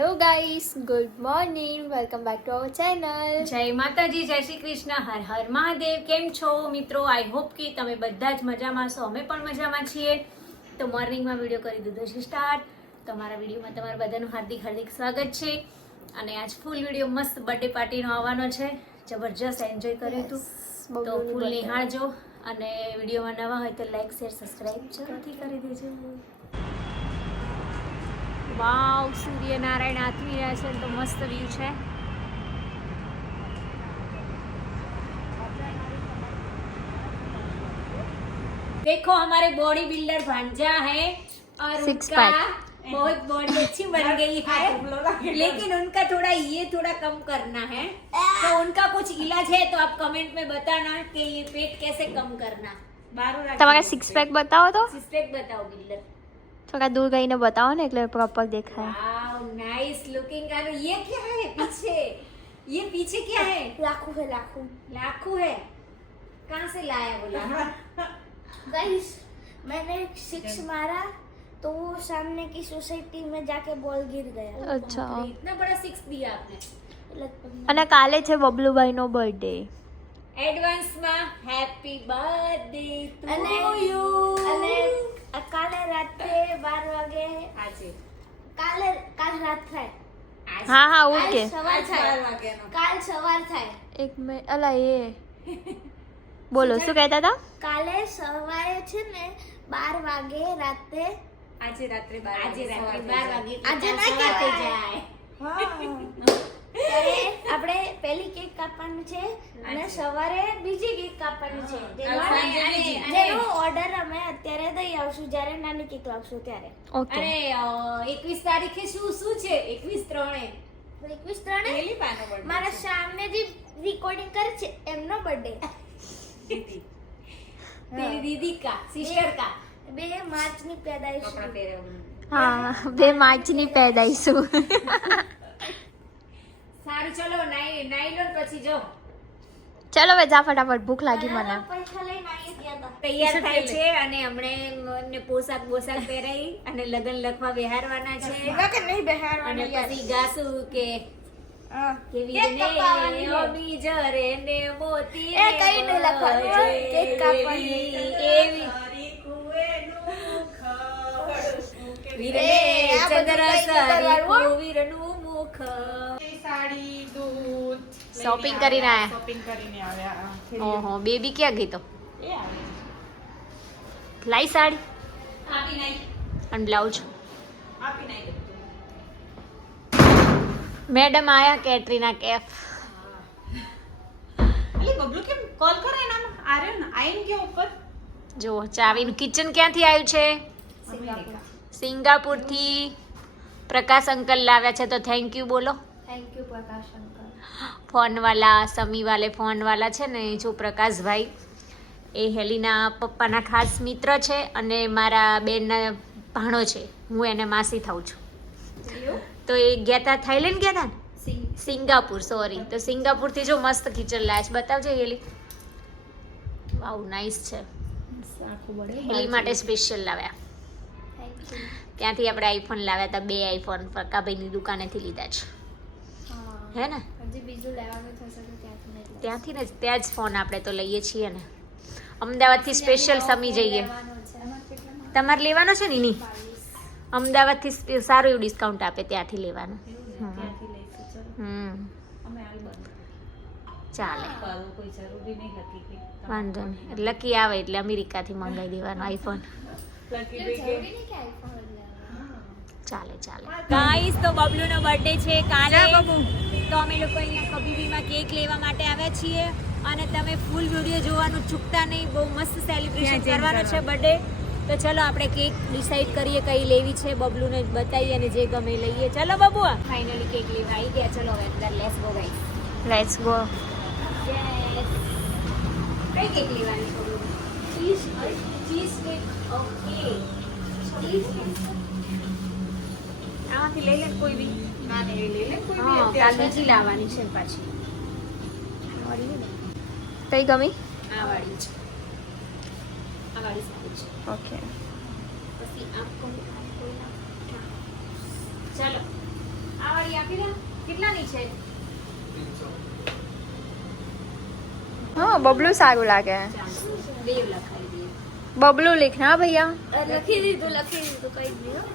Hello guys, good morning, welcome back to our channel. જય માતાજી, જય શ્રી કૃષ્ણ, હર હર મહાદેવ. કેમ છો મિત્રો? આઈ હોપ કે તમે બધા જ મજામાં છો. અમે પણ મજામાં છીએ. તો મોર્નિંગમાં વિડીયો કરી દીધો છે સ્ટાર્ટ. તો અમારા વિડીયોમાં તમારા બધાનું હાર્દિક હાર્દિક સ્વાગત છે. અને આજ ફૂલ વિડીયો મસ્ત બર્થડે પાર્ટીનો આવવાનો છે. જબરજસ્ત એન્જોય કર્યું હતું. તો ફૂલ નિહાળજો અને વિડીયોમાં નવા હોય તો લાઈક શેર સબસ્ક્રાઈબ જરૂરથી કરી દેજો. વાવ, સૂર્યનારાયણ આથમી રહ્યા છે તો મસ્ત વ્યૂ છે. देखो हमारे बॉडी बिल्डर भांजा है और उनका बहुत बॉडी अच्छी बन गई है, लेकिन उनका थोड़ा ये थोड़ा कम करना है. तो उनका कुछ इलाज है तो आप कमेंट में बताना कि ये पेट कैसे कम करना. તમારા સિક્સ પેક બતાવો તો. सिक्स पैक बताओ बिल्डर. થોડા દૂર ગઈને બતાવો ને એટલે પ્રોપર દેખાય. वाव, नाइस लुकिंग. अरे ये क्या है पीछे? ये पीछे क्या है? લાખું है લાખું. लाखों है. कहाँ से लाया बोला? गाइस, मैंने सिक्स मारा तो वो सामने की सोसाइटी में जाके बॉल गिर गया. અચ્છા. इतना बड़ा सिक्स दिया आपने. અને કાલે છે બબલુભાઈ નો બર્થડે. એડવાન્સ માં હેપી બર્થડે ટુ અને યુ. અને કાલે રાતે 12 વાગે આજે કાલ રાત થાય. હા હા કાલ ઓકે. સવાર થાય. કાલ સવાર થાય. એક મિનિટ અલા એ બોલો શું કહેતા હતા? કાલે સવારે છે ને 12 વાગે રાતે. આજે રાત્રે 12 વાગે આજે ના કહેવાય. ત્યારે આપણે પહેલી કેક કાપવાની છે અને સવારે બીજી કેક કાપવાની છે. જેનો ઓર્ડર અમે અત્યારે દઈ આવશું જ્યારે નાની કેક લાવશું ત્યારે. ઓકે. અને 21 તારીખે શું છે? 21/3 21 પેલી પાનો બર્થડે. મારા સામે જે રેકોર્ડિંગ કરે છે એમનો બર્થડે તેરી દીદી કા સિસ્ટર કા 2 માર્ચની પેદાઈશ. કપડા પહેરવાનું. હા 2 માર્ચની પેદાઈશું. સારું, ચલો નાઈ લો ને પછી જો ચલો હવે જા ફટાફટ, ભૂખ લાગી મને. પૈસા લઈને આવી ગયા હતા. તૈયાર થાય છે અને હમણે એમને પોશાક પહેરાઈ અને લગન લખવા બેહારવાના છે. નહીં અને બહારવાની પછી ગાશું કે કેવી કેક ને કાપવાની છે. ઓ બીજરે ને મોતી એ કઈ નહીં લખવાનું. કેક કાપવાની. એવી વીરને આ બધું ચંદ્ર કઈ નહીં કરવાનું. સરી વીરનું મુખ. સાડી દૂધ Shopping કરીને આયા. શોપિંગ કરીને આવ્યા. ઓહો, બેબી ક્યાં ગઈ તો? એ આવી. લાઈ સાડી આપી નાઈ. અને બ્લાઉઝ. આપી નાખી બધું. મેડમ આયા કેટરીના કેફ. અલી બબલુ કેમ કોલ કરે એનામાં? આર્યો ને આઈન કે ઉપર જો ચાવીનું કિચન ક્યાંથી આવ્યું છે? સિંગાપુરથી પ્રકાશ અંકલ લાવ્યા છે, તો થેન્ક યુ બોલો. Thank you Prakash uncle. ફોનવાલા સમી વાલે ફોનવાલા છે ને, જો પ્રકાશભાઈ એ હેલીના પપ્પાના ખાસ મિત્ર છે અને મારા બેનના ભાણો છે. હું એને માસી થાઉં છું. તો એ ગયા હતા થાઈલેન્ડ ગયા હતા ને, સિંગાપુર સોરી. તો સિંગાપુરથી જો મસ્ત કિચન લાવ્યા છે, બતાવજો હેલી. વાવ નાઈસ છે. હેલી માટે સ્પેશિયલ લાવ્યા. Thank you. ત્યાંથી આપણે આઈફોન લાવ્યા હતા, 2 આઈફોન પ્રકાભાઈની દુકાનેથી લીધા છે. હે ને? હજી બીજું લેવાનું થશે તો ત્યાંથી નહીં લઈશ. ત્યાંથી ને ત્યાં જ ફોન આપણે તો લઈએ છીએ ને. અમદાવાદથી સ્પેશિયલ સમી જઈએ. લેવાનું છે. એમાં કેટલામાં? તમારે લેવાનો છે ને એની? અમદાવાદથી સારું એવું ડિસ્કાઉન્ટ આપે, ત્યાંથી લેવાનું. ત્યાંથી લઈશું. ચલો હમ અમે આવી બંધ ચાલે, કરવું કોઈ જરૂરી નહીં હકીકી. વાંધો નહીં. લકી આવે એટલે અમેરિકાથી મંગાવી દેવાનો આઈફોન. લકી જરૂરી ભાઈ નહીં કે આઈફોન જ લેવાનો. ચાલે ચાલે. ગાઈસ, તો બબલુનો બર્થડે છે કાલે. તો અમે લોકો અહીંયા કબીબીમાં કેક લેવા માટે આવ્યા છીએ અને તમે ફૂલ વિડીયો જોવાનું ચૂકતા નહીં. બહુ મસ્ત સેલિબ્રેશન કરવાનો છે બર્થડે. તો ચલો આપણે કેક ડિસાઈડ કરીએ કઈ લેવી છે, બબલુને બતાવીએ અને જે ગમે લઈએ. ચલો બબુ, ફાઇનલી કેક લેવા આવી ગયા. ચલો હવે અંદર let's go guys. Let's go. Yes. કઈ કેક લેવાની બબુ? Cheese cake. Okay, cheese cake. આમાંથી લઈ લે કોઈ બી. ના ને એ લઈ લે કોઈ બી હા, કાલ અત્યારે. બીજી લાવવાની છે પાછી. કઈ ગમી? આ વાળી છે. આ વાળી સારી છે. ઓકે. પછી આમ કોઈ ચાલો આ કેટલાની છે? હા બબલું સારું લાગે. દેવ લખાઈ દે. બબલું લીખના ભૈયા. લખી દીધું કઈ નહીં.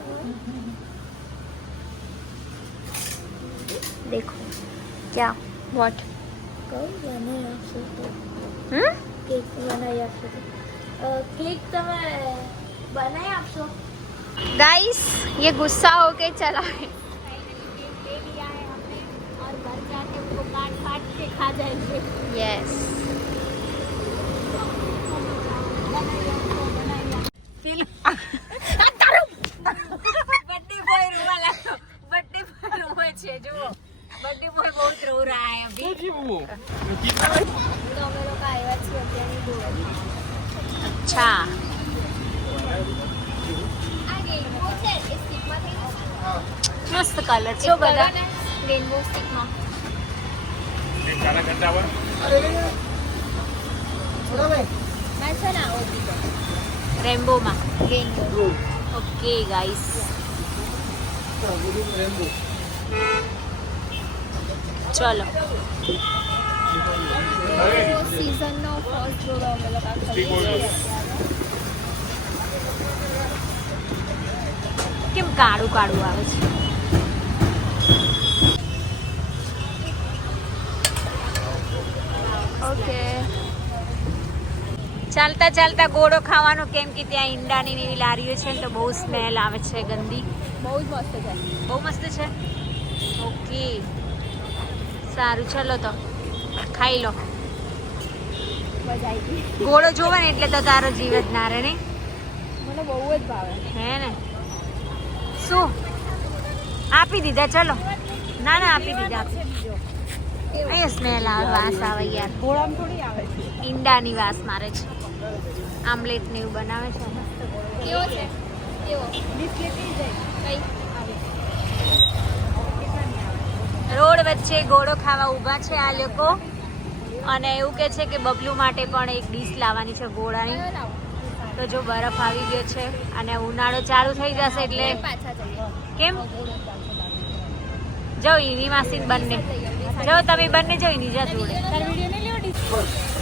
देखो क्या व्हाट કહું બનાવી આપશો તો કેક બનાવી આપશો તો કેક તમે બનાવી આપશો? गाइस ये गुस्सा हो के चला है. ले लिया है हमने और घर जाके उनको काट के खा जाएंगे. यस बर्थडे बॉय रोवा लाओ. बर्थडे बॉय रोवे છે જુઓ. बर्थडे बॉय बहुत रो रहा है अभी. તો અમે લોકો આવ્યા છીએ અત્યારની દોડ. અચ્છા આ રેનબો છે એ સ્ટીકમાં થઈ જશે. મસ્ત કલર છે બધા. રેનબો સ્ટીકમાં ના છે ને આવો દીધો રેમ્બોમાં. રેનબો. ઓકે ગાઈસ ચલો સીઝનનો ફર્સ્ટ જોડો અમે લોકો ખાઈએ છીએ અત્યારે. કેમ કાળું કાળું આવે છે? ओके ચાલતા ચાલતા ગોળો ખાવાનો, કેમ કે ત્યાં ઈંડાની ને એવી લારીઓ છે ને તો બહુ સ્મેલ આવે છે ગંદી. બહુ જ મસ્ત છે. બહુ મસ્ત છે. ઓકે સારું ચલો તો ખાઈ લો. મજા આવી ગઈ. ગોળો જોવે ને એટલે તો તારો જીવ જ ના રહે નહીં? મને બહુ જ ભાવે. હે ને શું આપી દીધા? ચલો ના ના આપી દીધા. અહીંયા સ્મેલ આવે, વાસ આવે યાર. ગોળામાં થોડી આવે છે. ઈંડાની વાસ મારે છે. આમલેટ ને એવું બનાવે છે મસ્ત. કેવો છે? કેવો? બિસ્કિટ થઈ જાય. કઈ રોડ વચ્ચે ગોળો ખાવા ઊભા છે આ લોકો, અને એવું કે છે કે બબલુ માટે પણ એક ડીશ લાવવાની છે ગોળાની. તો જો બરફ આવી ગયો છે અને ઉનાળો ચાલુ થઈ જશે એટલે પાછા જઈએ. કેમ જાઓ ઈની માસી બંને જાઓ, તમે બંને જાઓ ઈની જા જોડે.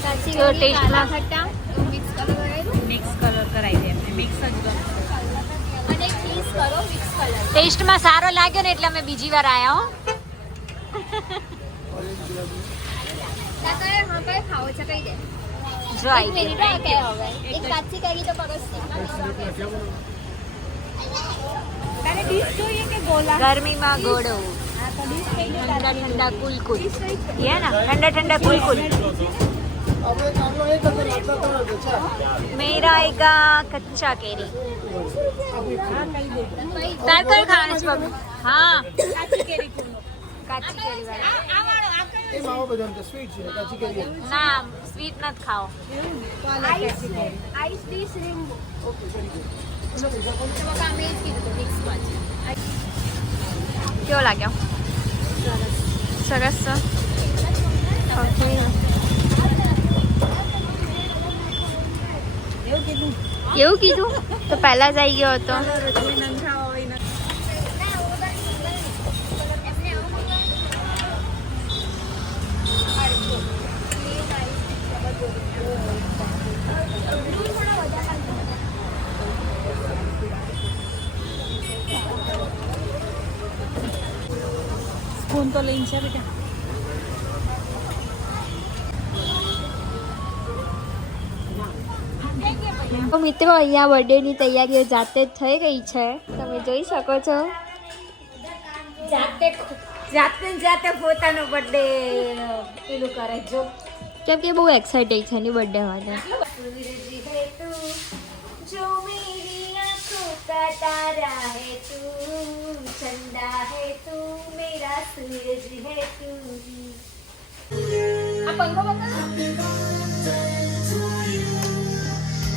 કાચી તો ગોળી, ટેસ્ટમાં- કાલા ખટ્ટા, મિક્સ કલર કરાવ્યું મિક્સ કલર કરાવી દે એમને. મિક્સ જ ગમે. અને ચીઝ કરો મિક્સ કલર. ટેસ્ટમાં સારો લાગ્યો ને એટલે અમે બીજી વાર આવ્યા હો. કાકા હા કઈ ખાવો છે કઈ દે. જો એક આવી મિનિટ ગયો. આ કે હવે એક કાચી કરી તો પરોસ દે. તારે ડીશ જોઈએ કે ગોલા? ગરમીમાં ગોળો, હા તો ડીશ કઈ દે. ઠંડા ઠંડા કુલકુલ. ये ना ठंडा ठंडा कुलकुल. मेरा आएगा कच्चा केरी. तार कर खाने છે બાબુ. હા કાચી કેરી વાળા. ના સ્વીટ નથી ખાઓ. Ice dish rainbow. તો બકા અમે જ કીધું હતું મિક્સ માં. કેવો લાગ્યો? સરસ છે. ઓકે એવું કીધું તો પહેલા જ આવી ગયો હતો. સ્પૂન તો લઈને છે બેટા. તો મિત્રો અહીંયા બર્થડેની તૈયારીઓ જાતે જ થઈ ગઈ છે, તમે જોઈ શકો છો. જાતે પોતાનો બર્થડે પેલું કરે જો. કેમ કે બહુ એક્સાઇટેડ છે એની બર્થડે માટે. जो मेरी आंखों का तारा है तू, चंदा है तू, मेरा सूरज है तू. આ પંખો બતાવો.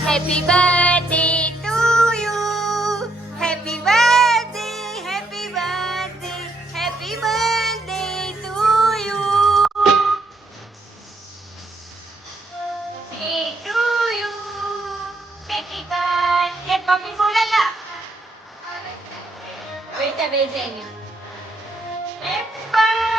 Happy birthday to you, happy birthday, happy birthday, happy birthday to you, to you, happy birthday. મમ્મી બોલાલા બેટા બેજે હેપી બર્થડે.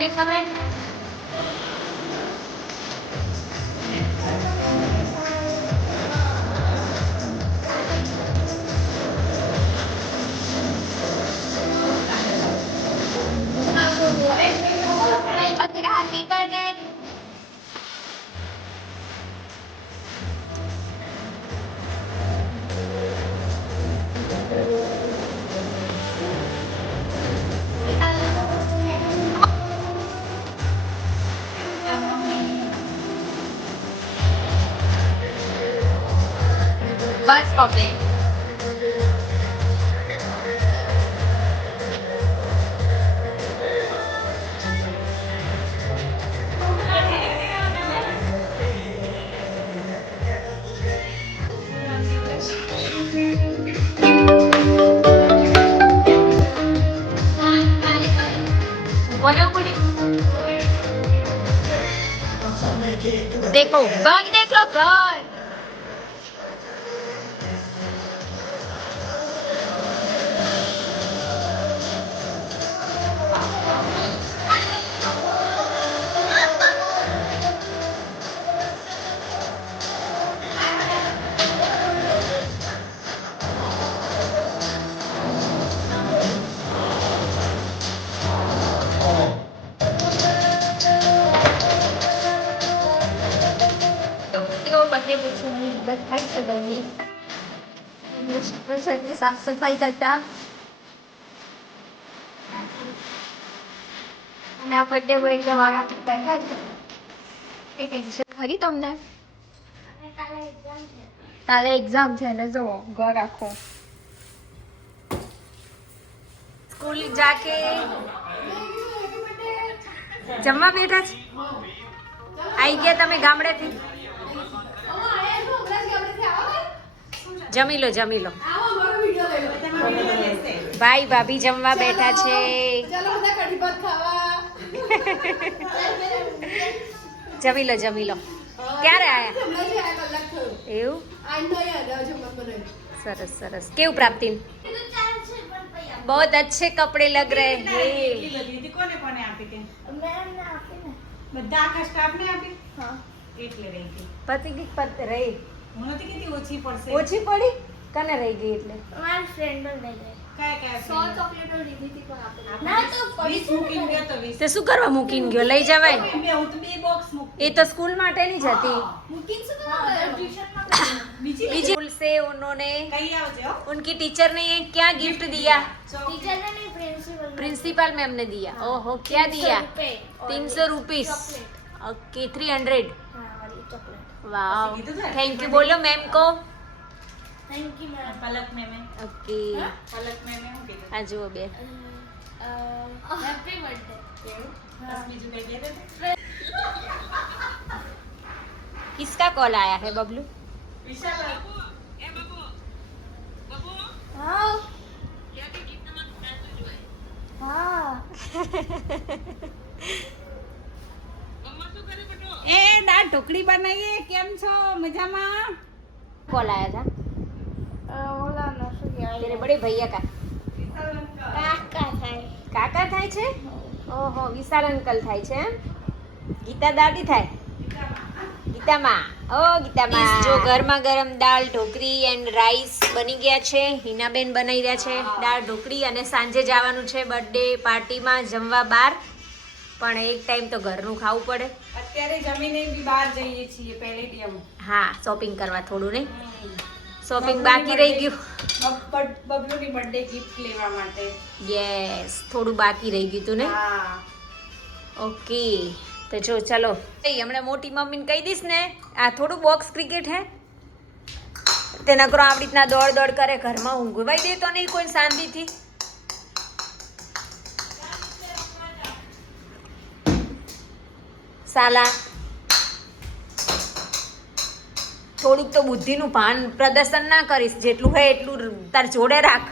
બર્થડે ખબર Happy birthday. Bus stopping. देखो घर देख लो घर birthday પૂછું બસ થાય છે બની સાફ સફાઈ કરતા અને આ બર્થડે બોય તમારા બેઠા છે એ ટેન્શન ખરી તમને કાલે એક્ઝામ છે ને જો ઘર રાખો સ્કૂલ જાકે જમવા બેઠા છે આવી ગયા તમે ગામડેથી જમી લો ભાઈ ભાભી જમવા બેઠા છે જમી લો ક્યારે આયા એવું સરસ સરસ કેવું પ્રાપ્તિ बहुत अच्छे कपड़े लग रहे हैं કોને કોને આપી તે મેમને આપીને બધા આખા સ્ટાફને આપી હા એટલે રહી ગઈ પતિ કી પત રહી મને તો કીધી ઓછી પડશે ઓછી પડી કને રહી ગઈ એટલે મારી ફ્રેન્ડો લઈ ગઈ કયા 100 ચોકલેટો લીધી હતી પણ આપી ના તો 20 મૂકીને ગયો તો 20 તે શું કરવા મૂકીને ગયો લઈ જવાય બે હું તો બે બોક્સ મૂક એ તો स्कूल માટેની જ હતી મૂકીને શું કરવા ટ્યુશનમાં બીજી बीजी स्कूल से उन्होंने કઈ આવજે હો उनकी टीचर ने क्या गिफ्ट दिया टीचर ने नहीं प्रिंसिपल प्रिंसिपल मैम ने दिया ओहो क्या दिया 300 रुपीस ओके 300 हाँ वाली चॉकलेट वाह કીધું છે? थैंक यू बोलो मैम को थैंक यू मैम પલક મેમે ओके પલક મેમે હું કીધું आ जाओ बे हैप्पी बर्थडे બસ બીજું કઈ કહેते किसका कॉल आया है बबलू વિશાલ हाँ हाँ એ દાળ ઢોકળી બનાવીએ કેમ છો મજામાં कॉल आया था ओला ना सुनिया तेरे बड़े भैया का काका થાય કાકા થાય છે ઓહો વિશાલ અંકલ થાય છે એમ ગીતા દાદી થાય ગીતામાં ઓ ગીતામાં જો ગરમા ગરમ દાળ ઢોકળી એન્ડ રાઈસ બની ગયા છે હિનાબેન બનાવી રહ્યા છે દાળ ઢોકળી અને સાંજે જવાનું છે બર્થડે પાર્ટીમાં જમવા બહાર પણ એક ટાઈમ તો ઘરનું ખાવું પડે અત્યારે જમીને બી બહાર જઈએ છીએ પહેલેથી આમ હા શોપિંગ કરવા થોડું નહીં શોપિંગ બાકી રહી ગયું બબલુની બર્થડે ગિફ્ટ લેવા માટે યસ થોડું બાકી રહી ગયું તું ને હા ઓકે તો જો ચલો હમણાં મોટી મમ્મીને કહી દઈશ ને આ થોડું બોક્સ ક્રિકેટ હે તે નકરો આવી રીતના દોડ કરે ઘરમાં ઊંઘવાઈ દે તો નહીં કોઈ શાંતિથી સાલા થોડુંક તો બુદ્ધિનું ભાન પ્રદર્શન ના કરીશ જેટલું હોય એટલું તાર જોડે રાખ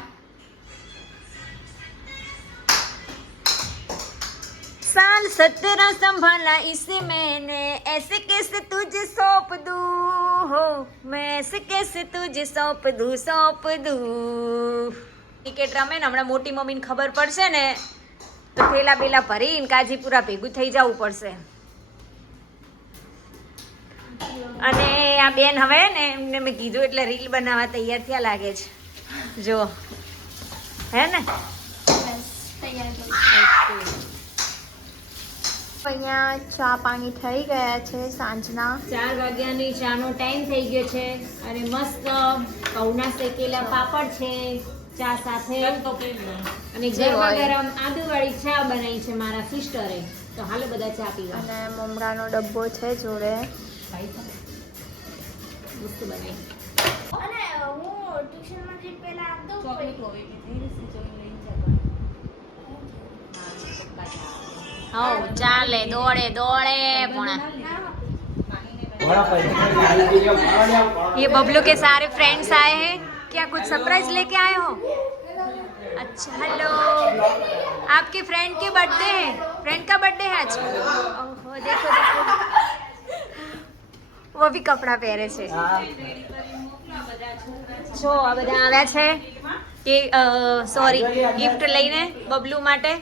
साल 17 संभाला इसे मैंने ऐसे कैसे तुझे सौंप दूं हो मैं ऐसे कैसे तुझे सौंप दूं क्रिकेट રમે ને હમણાં મોટી મમ્મીને ખબર પડશે ને તો થેલા બેલા ભરીને કાજીપુરા ભેગું થઈ જવું પડશે. અને આ બેન હવે ને એમને મેં કીધું એટલે રીલ બનાવવા તૈયાર થયા લાગે છે. જો હે ને અહીંયા ચા પાણી થઈ ગયા છે સાંજના. 4 વાગ્યાની ચાનો ટાઈમ થઈ ગયો છે અને મસ્ત ઘઉંના શેકેલા પાપડ છે ચા સાથે અને ગરમા ગરમ આદુવાળી ચા બનાવી છે મારા સિસ્ટરે. તો હાલો બધા ચા પીવા. અને મમરાનો ડબ્બો છે જોડે. મસ્ત બનાવી. અને હું ટ્યુશનમાં જઈને પહેલા આપતો હો ચાલે દોડે પણ ये बबलू के सारे फ्रेंड्स आए हैं. क्या कुछ सरप्राइज लेके आए हो? अच्छा हेलो, आपके फ्रेंड के बर्थडे है. फ्रेंड का बर्थडे है आज. ओहो देखो देखो, वो भी कपड़ा पहरे છે. જો આ બધા આવ્યા છે કે સોરી ગિફ્ટ લઈને બબલુ માટે.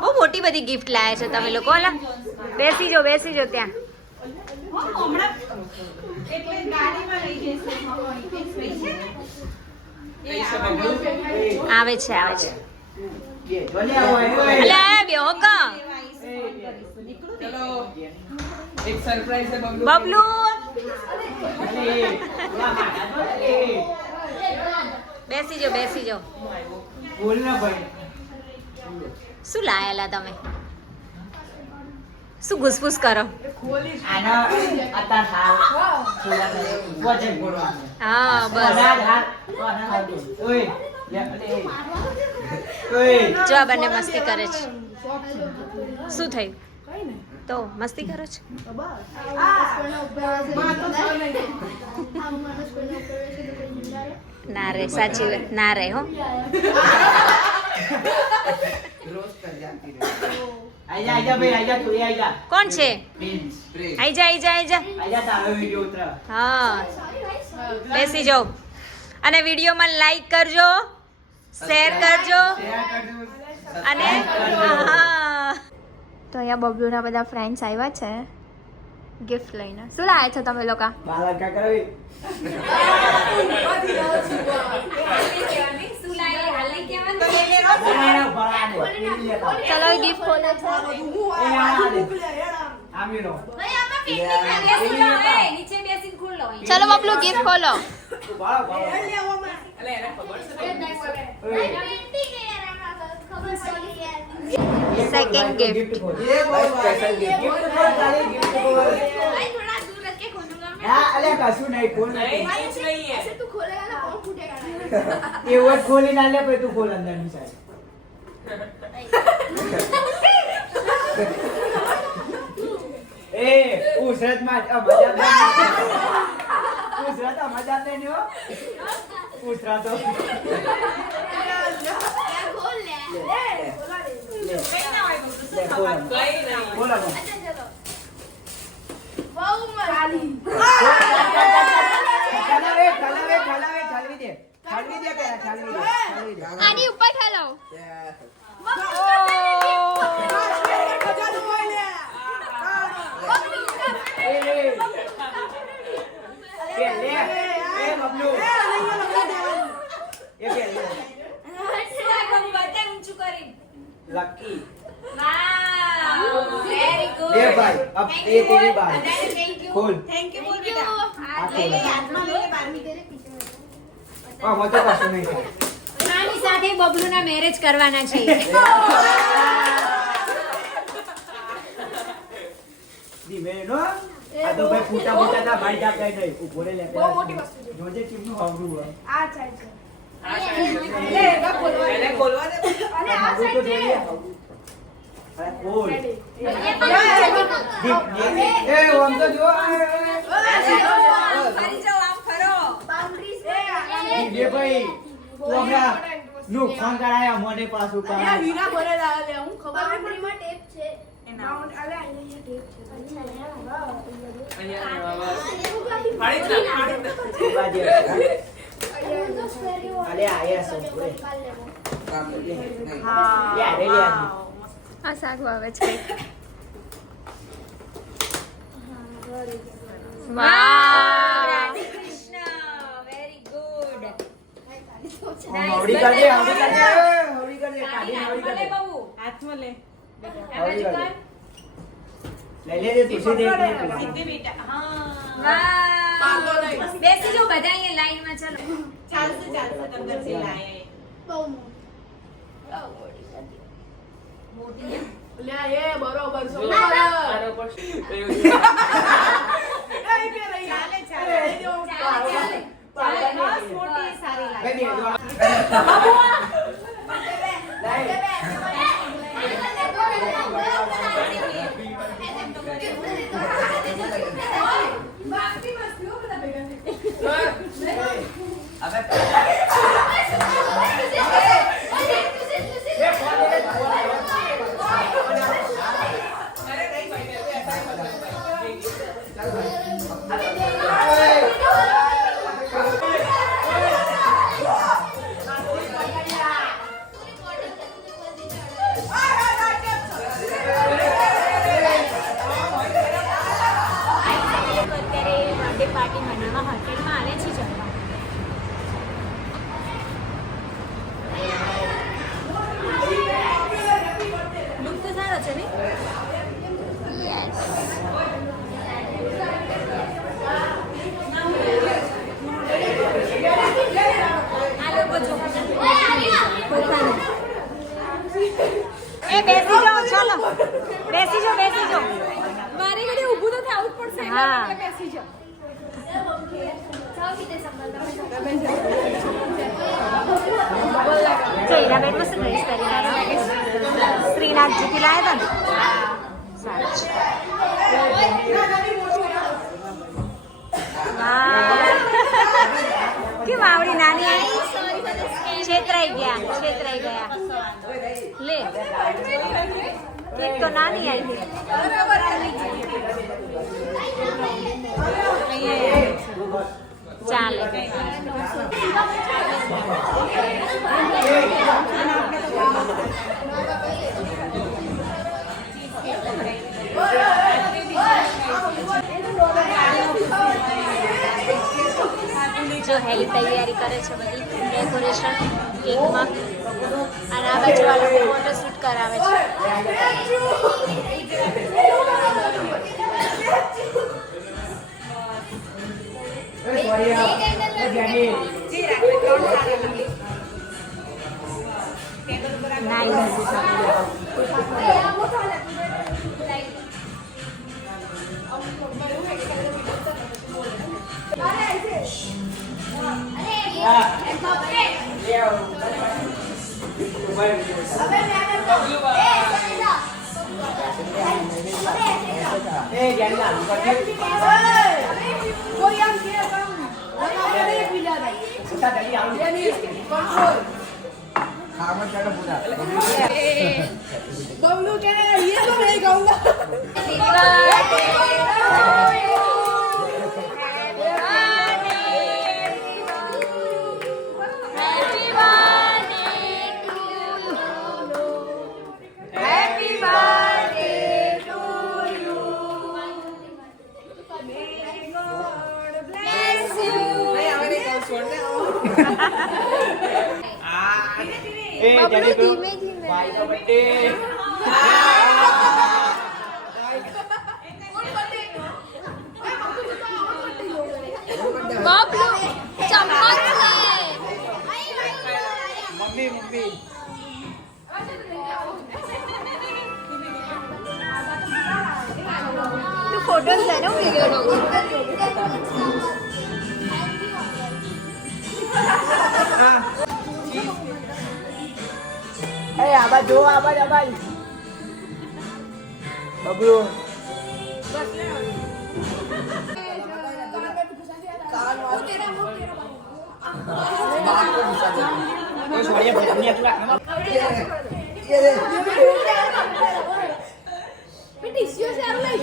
બહુ મોટી બધી ગિફ્ટ લાયા છે તમે લોકો. ઓલા બેસી જો ત્યાં. એટલે ગાડીમાં લઈ જશે. આવે છે અલા બેહો કા એક સરપ્રાઈઝ છે બબલુ. બેસી જો બોલ ના ભાઈ. શું લાયેલા તમે? શું ઘુસપુસ કરો? આના અત્યાર હાલ વજન બોલવાનું. હા બસ ઓય ઓય જો આ બંને મસ્તી કરે છે. શું થયું? તો મસ્તી કરો છો? ના રે સાચી વાત ના રે હો. આજા ભાઈ આજા તું આજા. કોણ છે? આઈ જા આજા તારો વિડિયો ઉતરા. હા બેસી જાઓ અને વિડીયોમાં લાઈક કરજો, શેર કરજો અને હા. તો અહીંયા બબલુના બધા ફ્રેન્ડ્સ આવ્યા છે ગિફ્ટ લઈને. શું લાવ્યા છો તમે લોકો? બાલકા કરાવી. ચલો ગિફ્ટ ખોલો છો. આમીરો. નીચે બેસીને ખોલો. ચલો બબલુ ગિફ્ટ ખોલો. Second gift. કશું નહીં ખોલ એવું ખોલી ના લે પછી તું ખોલ અંદર ની સાઈડ. એ ઉસરત માં મજા ઉસરત મજા નહીં હો. ઉસરા તો બોલો આની ઉપર ઠાલો. Lucky very good. ये भाई अब ये तेरी बात થેન્ક યુ. खोल થેન્ક યુ બોલ બેટા. आ खोल હાથમાં લઈ લે 12મી. मैं तो कશું नहीं था નાની સાથે બબલુના મેરેજ કરવાના છે. ધીમે નો આ તો ભાઈ ફૂટા ફૂટા ના ભાઈ જા કઈ નહીં ઉભો રે લે બહુ મોટી વસ્તુ છે જોજે ચીમનું આવરું હોય આ સાઈડ છે. લે એવા ખોલવા દે. એને ખોલવા દે. અને આ સાઈડ છે અરે ખોલ એ ઓમ તો જો ફરી જાઓ આમ ફરો. બાઉન્ડ્રીઝ ધીમે ભાઈ ઓમરા નુકસાન કરાયા મને પાછું આ કરાય વીરા ભરે લાવે લે હું ખબર નહીં બાઉન્ડ્રીમાં ટેપ છે. બાઉન્ડ અલે અહીંયા ટેપ છે. બાજે અલે આયા સો પૂરે હા. લે રે લે આ શાક વાવે છે વાહ વેરી ગુડ હવડી કરજે હવડી કરજે હવડી કરજે કાઢી હવડી કરજે બહુ હાથમાં લે હવડી કરજે લઈ લે તુસી દે સીધી બેટા હા વાહ બેસી જાઓ બધા અહીંયા લાઈનમાં ચાલો ચાલશે તમને જે લાય મોટી સારી લાગે બર્થડે પાર્ટી મનાવવા હોટેલમાં આવે છે જમવા. લુક તો સારો છે ને આ લોકો જો એ બેસી જાઓ ચાલો બેસી જાઓ મારે ઘડી ઊભું તો થવું જ પડશે હા. એટલે બેસી જાઓ જો હીરાબેનમાં શું ડ્રેસ પહેરી આવ્યા શ્રીનાથજીથી લાવ્યા હતા ને સારું છે. કેમ આવડી નાની આવી છેતરાઈ ગયા લે એક તો નાની આવી ચાલે જો હેલી તૈયારી કરે છે બધી ડેકોરેશન કેકમાં અને આ બાજુ આ લોકો ફોટોશૂટ કરાવે છે. બબલુ ધીમે ધીમે બબલુ ચમ્મચ લે મમ્મી તું ફોટોસ લે ને વિડિયો આબાજ જો આબાજ બબલુ ટીસ્યુ આઈ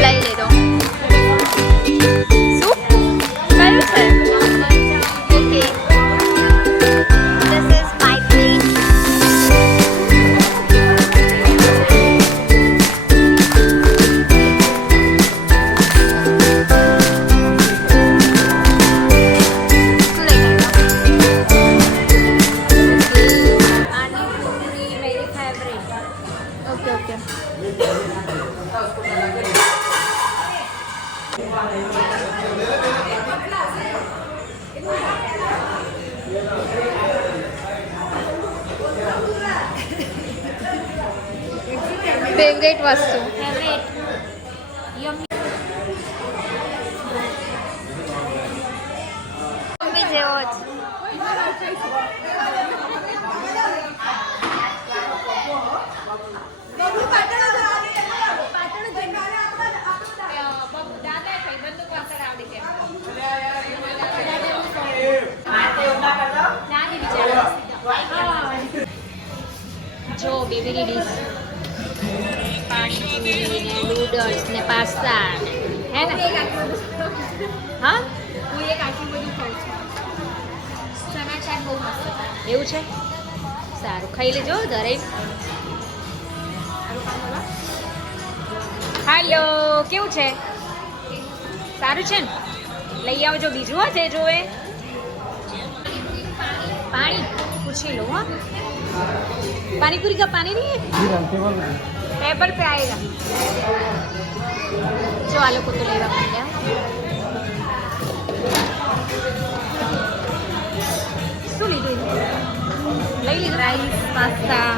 લઈ લેજો. શું કયું છે? Okay, this is my plate. શું લઈ આવ્યા? પાણીપુરી મેરી ફેવરેટ. Okay okay. ફેવરેટ વસ્તુ. ફેવરેટ મમ્મી જેવો જ. જો બેબીની ડીશ પાણીપુરી ને નૂડલ્સ ને પાસ્તા હે ને હા હું એક આટલું બધું ખાઉં છું. ચણા ચાટ બહુ મસ્ત છે. એવું છે સારું ખાઈ લેજો દરેક હાલો કેવું છે સારું છે ને લઈ આવજો બીજું હો જે જોવે पानी पूछी लो हाँ पानी पूरी का पानी नहीं है टेबल पे आएगा जो आलू को तो लेगा पड़ेगा શું લીધું લઈ લીધું રાઈસ પાસ્તા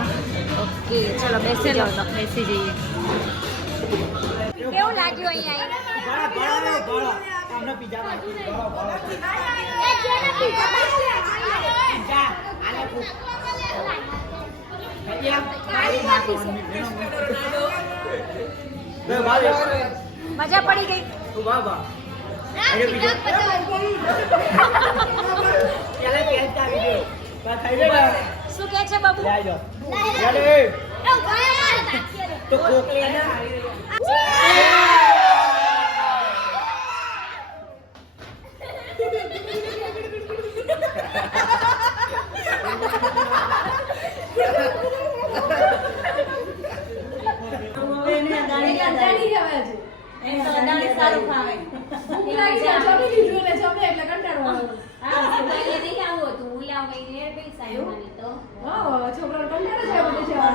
ઓકે ચલો બેસી જાઓ તો બેસી જઈએ કેવું લાગ્યું અહીંયા તમને પીઝા મજા પડી ગઈ શું કે છે બાબુ તો કોકલી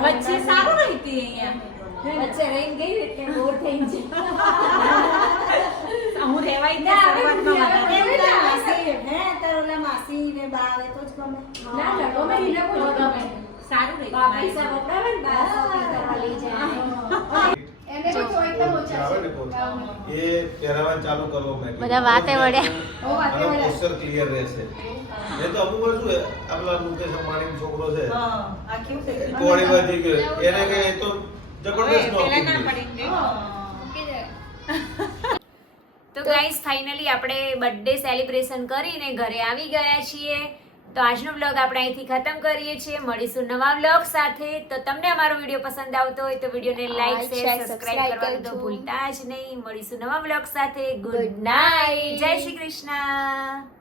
વચ્ચે સારું રહેતી અહીંયા વચ્ચે રહી ગઈ એટલે બોર થઈ છે. હું રહેવાય ને શરૂઆતમાં સારું રહી પૈસા વપરાવે ને બહાર shopping કરવા લઈ જાય. એ પહેરાવા ચાલુ કરો મેં બધા વાતે વળ્યા પોસ્ચર ક્લિયર રહેશે એ તો અમુક વાર શું આપલા મુકેશ અંબાણી છોકરો છે આ કેવું છે કોળી વધી ગયો એને કે એ તો જબરદસ્ત પેલા ના નોકરી પડી તો ગાઈસ ફાઇનલી આપણે બર્થડે સેલિબ્રેશન કરીને ઘરે આવી ગયા છીએ તો આજનો વ્લોગ આપણે અહીંથી ખતમ કરીએ છીએ મળીશું નવા વ્લોગ સાથે તો તમને અમારો વિડીયો પસંદ આવતો હોય તો વિડીયોને લાઈક શેર સબસ્ક્રાઇબ કરવાનું તો ભૂલતા જ નહીં મળીશું નવા વ્લોગ સાથે ગુડ નાઇટ જય શ્રી કૃષ્ણ